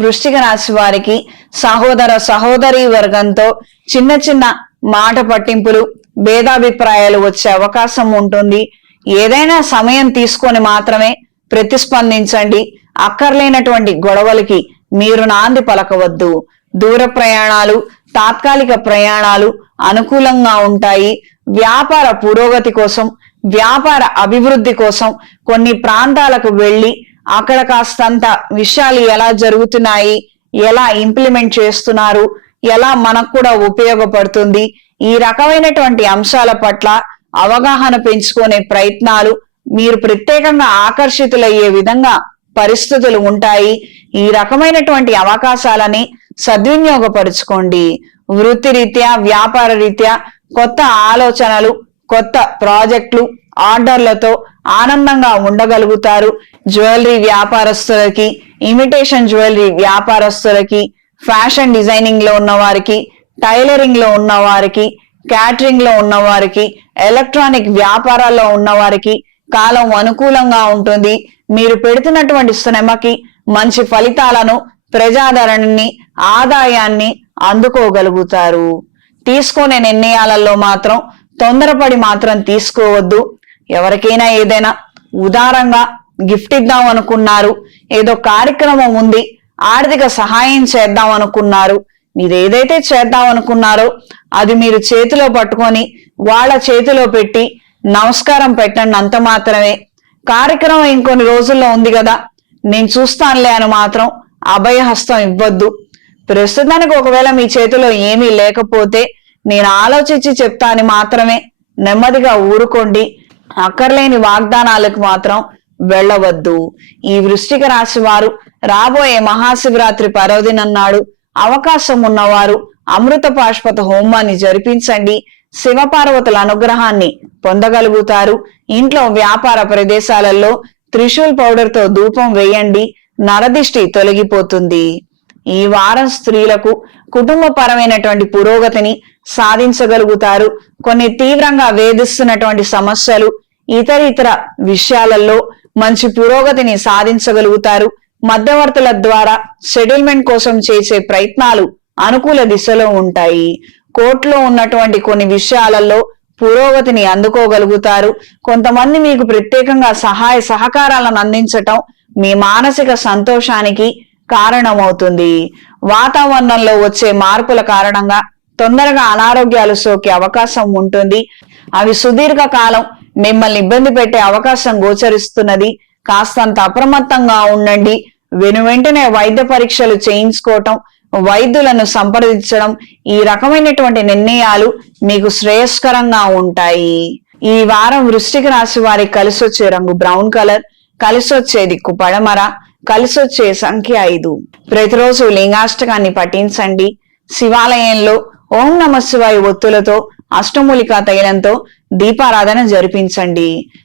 వృశ్చిక రాశి వారికి సహోదర సహోదరి వర్గంతో చిన్న చిన్న మాట పట్టింపులు భేదాభిప్రాయాలు వచ్చే అవకాశం ఉంటుంది. ఏదైనా సమయం తీసుకొని మాత్రమే ప్రతిస్పందించండి. అక్కర్లేనటువంటి గొడవలకి మీరు నాంది పలకవద్దు. దూర ప్రయాణాలు తాత్కాలిక ప్రయాణాలు అనుకూలంగా ఉంటాయి. వ్యాపార పురోగతి కోసం వ్యాపార అభివృద్ధి కోసం కొన్ని ప్రాంతాలకు వెళ్ళి అక్కడ కాస్తంత విషయాలు ఎలా జరుగుతున్నాయి ఎలా ఇంప్లిమెంట్ చేస్తున్నారు ఎలా మనకు కూడా ఉపయోగపడుతుంది ఈ రకమైనటువంటి అంశాల పట్ల అవగాహన పెంచుకునే ప్రయత్నాలు మీరు ప్రత్యేకంగా ఆకర్షితులయ్యే విధంగా పరిస్థితులు ఉంటాయి. ఈ రకమైనటువంటి అవకాశాలని సద్వినియోగపరుచుకోండి. వృత్తిరీత్యా వ్యాపార రీత్యా కొత్త ఆలోచనలు కొత్త ప్రాజెక్టులు ఆర్డర్లతో ఆనందంగా ఉండగలుగుతారు. జ్యువెలరీ వ్యాపారస్తులకి ఇమిటేషన్ జ్యువెలరీ వ్యాపారస్తులకి ఫ్యాషన్ డిజైనింగ్లో ఉన్న వారికి టైలరింగ్లో ఉన్న వారికి క్యాటరింగ్లో ఉన్న వారికి ఎలక్ట్రానిక్ వ్యాపారాల్లో ఉన్న వారికి కాలం అనుకూలంగా ఉంటుంది. మీరు పెడుతున్నటువంటి శ్రమకి మంచి ఫలితాలను ప్రజాదరణని ఆదాయాన్ని అందుకోగలుగుతారు. తీసుకునే నిర్ణయాలలో మాత్రం తొందరపడి మాత్రం తీసుకోవద్దు. ఎవరికైనా ఏదైనా ఉదారంగా గిఫ్ట్ ఇద్దాం అనుకున్నారు. ఏదో కార్యక్రమం ఉంది. ఆర్థిక సహాయం చేద్దాం అనుకున్నారు. మీరు ఏదైతే చేద్దాం అనుకున్నారో అది మీరు చేతిలో పట్టుకొని వాళ్ళ చేతిలో పెట్టి నమస్కారం పెట్టండి అంత మాత్రమే. కార్యక్రమం ఇంకొన్ని రోజుల్లో ఉంది కదా. నేను చూస్తానులే అని మాత్రం అభయహస్తం ఇవ్వద్దు. ప్రస్తుతానికి ఒకవేళ మీ చేతిలో ఏమీ లేకపోతే నేను ఆలోచించి చెప్తాను మాత్రమే. నెమ్మదిగా ఊరుకోండి. అక్కర్లేని వాగ్దానాలకు మాత్రం వెళ్ళవద్దు. ఈ వృష్టిక రాశి వారు రాబోయే మహాశివరాత్రి పర్వదినన్నాడు అవకాశం ఉన్నవారు అమృత పాష్పత హోమాన్ని జరిపించండి. శివపార్వతుల అనుగ్రహాన్ని పొందగలుగుతారు. ఇంట్లో వ్యాపార ప్రదేశాలలో త్రిశూల్ పౌడర్తో ధూపం వేయండి. నరదిష్టి తొలగిపోతుంది. ఈ వారం స్త్రీలకు కుటుంబపరమైనటువంటి పురోగతిని సాధించగలుగుతారు. కొన్ని తీవ్రంగా వేధిస్తున్నటువంటి సమస్యలు ఇతర ఇతర విషయాలలో మంచి పురోగతిని సాధించగలుగుతారు. మధ్యవర్తుల ద్వారా సెటిల్మెంట్ కోసం చేసే ప్రయత్నాలు అనుకూల దిశలో ఉంటాయి. కోర్టులో ఉన్నటువంటి కొన్ని విషయాలలో పురోగతిని అందుకోగలుగుతారు. కొంతమంది మీకు ప్రత్యేకంగా సహాయ సహకారాలను అందించటం మీ మానసిక సంతోషానికి కారణమవుతుంది. వాతావరణంలో వచ్చే మార్పుల కారణంగా తొందరగా అనారోగ్యాలు సోకే అవకాశం ఉంటుంది. అవి సుదీర్ఘ కాలం మిమ్మల్ని ఇబ్బంది పెట్టే అవకాశం గోచరిస్తున్నది. కాస్తంత అప్రమత్తంగా ఉండండి. వెను వెంటనే వైద్య పరీక్షలు చేయించుకోవటం వైద్యులను సంప్రదించడం ఈ రకమైనటువంటి నిర్ణయాలు మీకు శ్రేయస్కరంగా ఉంటాయి. ఈ వారం వృష్టిక రాశి వారికి కలిసొచ్చే రంగు బ్రౌన్ కలర్ కలిసొచ్చే దిక్కు పడమర కలిసొచ్చే సంఖ్య ఐదు. ప్రతిరోజు లింగాష్టకాన్ని పఠించండి. శివాలయంలో ఓం నమ శివాయ ఒత్తులతో అష్టమూలికా తైలంతో దీపారాధన జరిపించండి.